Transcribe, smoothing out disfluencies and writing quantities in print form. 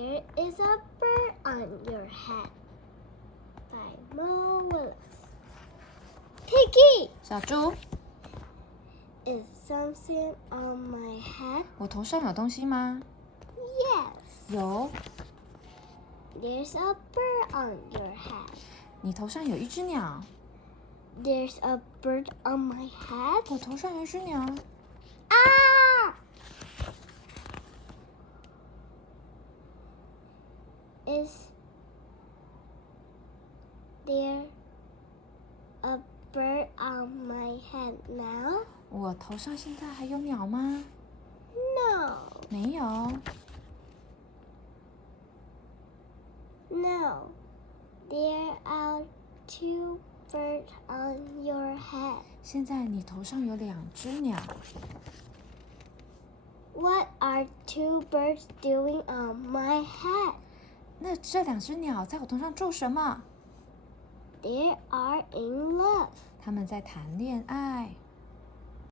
There is a bird on your head by Mo Willis. Piggy! 小猪， Is something on my head? 我头上有东西吗？ Yes. 有。 There's a bird on your head. 你头上有一只鸟。 There's a bird on my head. 我头上有一只鸟。 Ah! Is there a bird on my head now? 我头上现在还有鸟吗？ No. 没有。 No. There are two birds on your head. 现在你头上有2只鸟。 What are two birds doing on my head? 那这2只鸟在我头上做什么？ They are in love. 他们在谈恋爱。